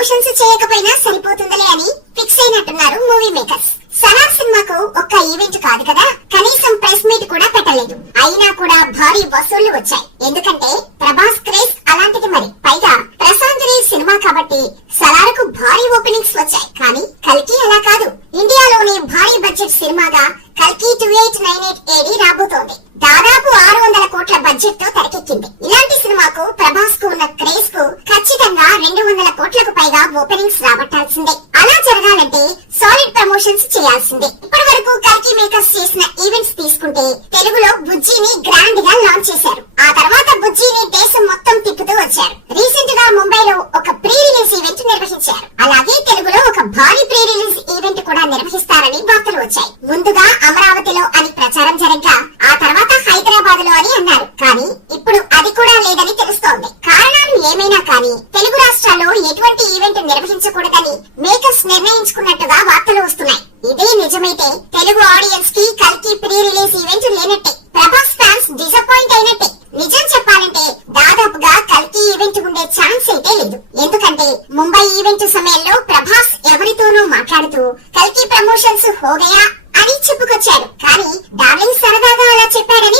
Promotions చేయకపోయినా సరిపోతుందిలే అని fix అయినట్టున్నారు movie makers. Salaar సినిమాకు ఒక్క ఈవెంట్ కాదు కదా, కనీసం ప్రెస్ మీట్ కూడా పెట్టలేదు. అయినా కూడా భారీ వసూళ్లు వచ్చాయి. ఎందుకంటే ప్రభాస్ క్రేజ్ అలాంటిది. మరి పైగా ప్రశాంత్ నీల్ సినిమా కాబట్టి సలార్ కు భారీ ఓపెనింగ్స్ వచ్చాయి. కానీ కల్కి అలా కాదు. ఇండియాలోని భారీ బడ్జెట్ సినిమాగా కల్కి 2898 AD రాబోతోంది. దాదాపు 600 కోట్ల బడ్జెట్ తో తెరకెక్కింది. ఇలాంటి సినిమాకు ప్రభాస్ కు ఉన్న క్రేజ్ కు ఖచ్చితంగా 200 కోట్లకు పైగా ఓపెనింగ్స్ రాబట్టాల్సిందే. అలా జరగాలంటే సాలిడ్ ప్రమోషన్స్ చేయాల్సిందే. ఇప్పటి వరకు కల్కి మేకర్స్ చేసిన ఈవెంట్స్ తీసుకుంటే తెలుగులో బుజ్జిని గ్రాండ్ గా లాంచ్ చేశారు. ఆ తర్వాత బుజ్జిని దేశం మొత్తం తిప్పుతూ వచ్చారు. రీసెంట్ గా ముంబైలో ఒక ప్రీ రిలీజ్ ఈవెంట్ నిర్వహించారు. అలాగే తెలుగులో ఒక భారీ ప్రీ రిలీజ్ ఈవెంట్ కూడా నిర్వహిస్తారని వార్తలు వచ్చాయి. ముందుగా అమరావతిలో అని ప్రచారం జరగ్గా ఆ తర్వాత హైదరాబాద్ లో అని అన్నారు. కానీ ఇప్పుడు అది కూడా లేదని తెలుస్తోంది. కారణాలు ఏమైనా కానీ తెలుగు రాష్ట్రాల్లో ఎటువంటి ఈవెంట్ నిర్వహించకూడదని మేకర్స్ నిర్ణయించుకున్నట్టుగా వార్తలు వస్తున్నాయి. ఇదే నిజమైతే తెలుగు ఆడియన్స్ కి కల్కి ప్రీ రిలీజ్ ఈవెంట్ లేనట్టే. ప్రభాస్ ఫ్యాన్స్ డిసప్పాయింట్ అయినట్టే. నిజం చెప్పాలంటే దాదాపుగా కల్కి ఈవెంట్ ఉండే ఛాన్స్ అయితే లేదు. ఎందుకంటే ముంబై ఈవెంట్ సమయంలో ప్రభాస్ ఎవరితోనూ మాట్లాడుతూ కల్కి ప్రమోషన్స్ హోగయా అని చెప్పుకొచ్చాడు. కానీ డార్లింగ్ సరదాగా అలా చెప్పాడని